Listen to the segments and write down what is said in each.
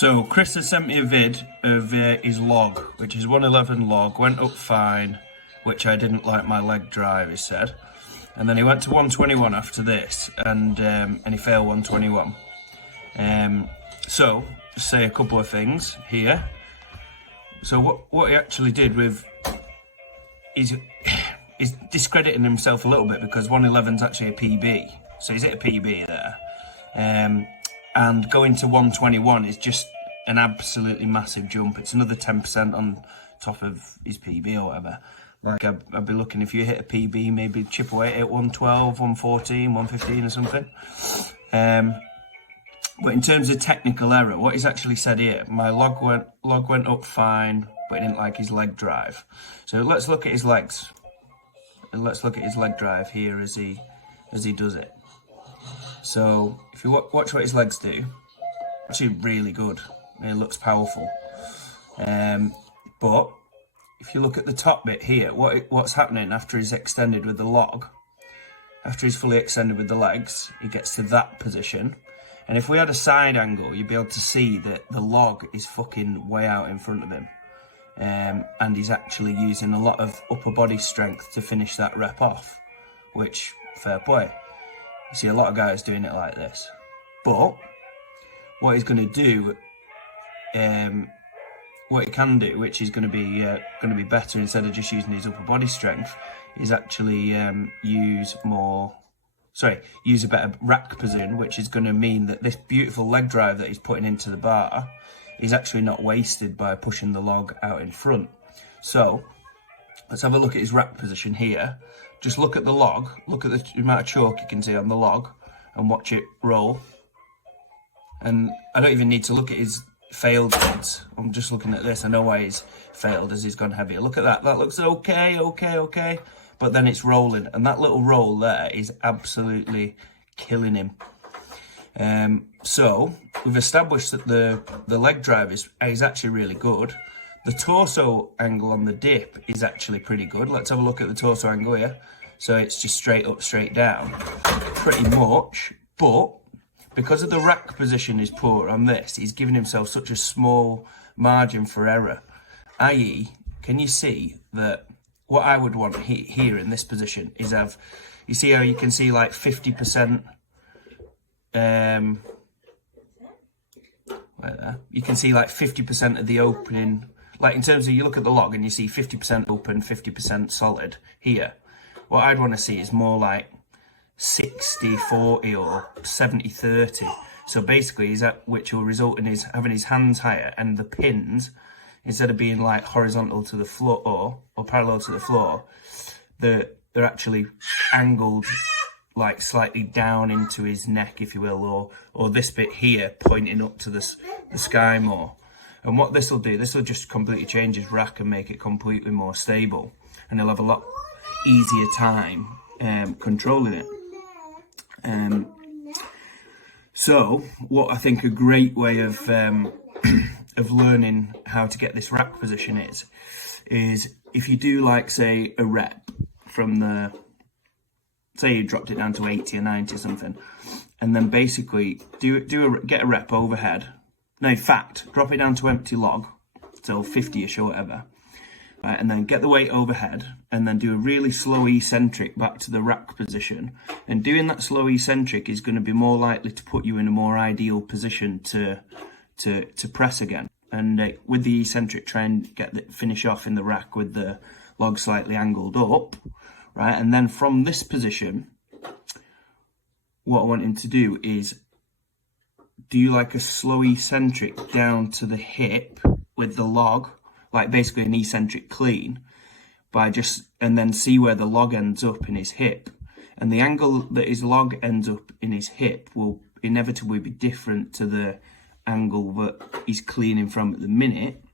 So Chris has sent me a vid of his log, which is 111 log, went up fine, which I didn't like my leg drive, he said. And then he went to 121 after this, and he failed 121. So, just say a couple of things here. So what he actually did with, he's discrediting himself a little bit because 111's actually a PB. So he's hit a PB there. And going to 121 is just an absolutely massive jump. It's another 10% on top of his PB or whatever. Like I'd be looking, if you hit a PB, maybe chip away at 112, 114, 115 or something. But in terms of technical error, what he's actually said here, my log went up fine, but he didn't like his leg drive. So let's look at his legs. And let's look at his leg drive here as he does it. So if you watch what his legs do, actually really good. It looks powerful. But if you look at the top bit here, what's happening after he's extended with the log, after he's fully extended with the legs, he gets to that position. And if we had a side angle, you'd be able to see that the log is fucking way out in front of him. And he's actually using a lot of upper body strength to finish that rep off, which, fair play. You see a lot of guys doing it like this. But what he's going to do, what he can do, which is going to be better instead of just using his upper body strength, is actually use a better rack position, which is going to mean that this beautiful leg drive that he's putting into the bar is actually not wasted by pushing the log out in front. So let's have a look at his rack position here. Just look at the log, look at the amount of chalk you can see on the log and watch it roll. And I don't even need to look at his failed heads. I'm just looking at this. I know why he's failed as he's gone heavier. Look at that. That looks okay. But then it's rolling. And that little roll there is absolutely killing him. So we've established that the leg drive is actually really good. The torso angle on the dip is actually pretty good. Let's have a look at the torso angle here. So it's just straight up, straight down, pretty much. But because of the rack position is poor on this, he's giving himself such a small margin for error. I.e., can you see that what I would want here in this position is have, you see how you can see like 50%, like that. You can see like 50% of the opening, like in terms of you look at the log and you see 50% open, 50% solid here. What I'd want to see is more like 60-40 or 70-30. So basically, which will result in his having his hands higher and the pins, instead of being like horizontal to the floor or parallel to the floor, they're actually angled like slightly down into his neck, if you will, or this bit here pointing up to the sky more. And what this will do, this will just completely change his rack and make it completely more stable, and he'll have a lot easier time controlling it. So what I think a great way of learning how to get this rack position is if you do like say a rep from the, say you dropped it down to 80 or 90 or something, and then basically get a rep overhead. No, in fact, drop it down to empty log, so 50ish or whatever, right, and then get the weight overhead, and then do a really slow eccentric back to the rack position. And doing that slow eccentric is going to be more likely to put you in a more ideal position to press again. And with the eccentric, try and finish off in the rack with the log slightly angled up, right? And then from this position, what I want him to do is do like a slow eccentric down to the hip with the log, like basically an eccentric clean, and then see where the log ends up in his hip. And the angle that his log ends up in his hip will inevitably be different to the angle that he's cleaning from at the minute,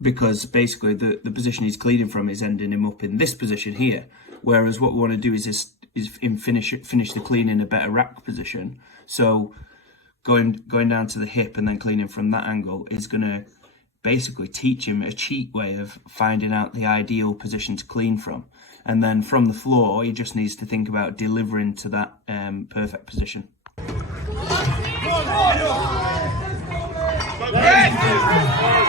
because basically the position he's cleaning from is ending him up in this position here. Whereas what we want to do is finish the clean in a better rack position. So going down to the hip and then cleaning from that angle is going to basically teach him a cheat way of finding out the ideal position to clean from. And then from the floor, he just needs to think about delivering to that perfect position. Novice.